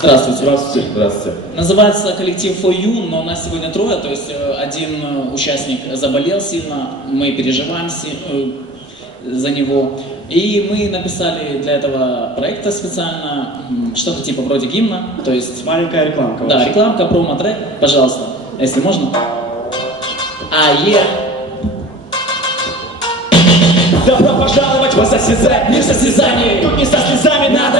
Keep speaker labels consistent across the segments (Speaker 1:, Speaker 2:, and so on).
Speaker 1: Здравствуйте.
Speaker 2: Здравствуйте. Здравствуйте.
Speaker 1: Называется коллектив For You, но у нас сегодня трое, то есть э, один э, участник заболел сильно, мы переживаем э, за него. И мы написали для этого проекта специально что-то типа вроде гимна, то есть
Speaker 3: Маленькая рекламка.
Speaker 1: Да,
Speaker 3: вообще.
Speaker 1: рекламка, промо-трек, пожалуйста, если можно. А, е.
Speaker 4: Добро пожаловать в состязание, не в состязании Тут не со слезами надо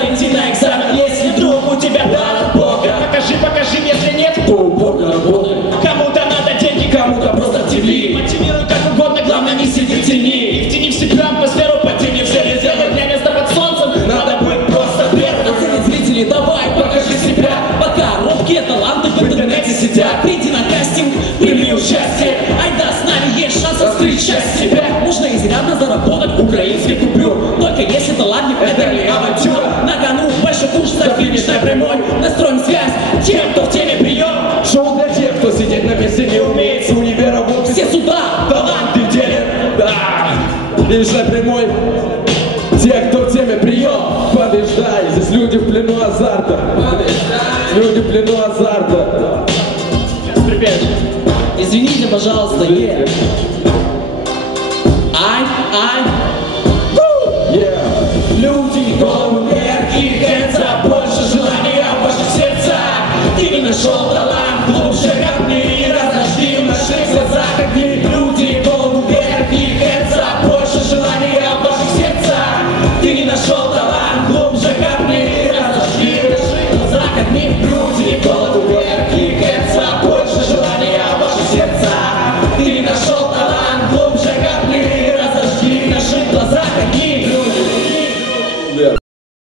Speaker 1: Зрители, давай, покажи себя. Пока робкие таланты в интернете сидят. Приди на кастинг, прими участие. Айда, с нами есть шанс раскрыть часть себя. Можно изрядно заработать украинский купюр. Только если талант это не авантюра. На кону большой куш за финишной прямой. Настроим связь тем, кто в теме прием.
Speaker 4: Шоу для тех, кто сидеть на месте не умеет С универа в офис
Speaker 1: Все сюда,
Speaker 4: таланты делят Да, финишной прямой Те, кто в теме прием Люди в плену азарта. Люди в плену азарта. Сейчас.
Speaker 1: Извините, пожалуйста. Yeah. Ай, ай.
Speaker 4: Yeah. Люди, голову и сердце, больше желания, больше сердца. Ты не нашел талант, глубже копни, разожди в наших сердцах огни. Люди, голову и сердце, больше желания, больше сердца. Ты не нашел талант.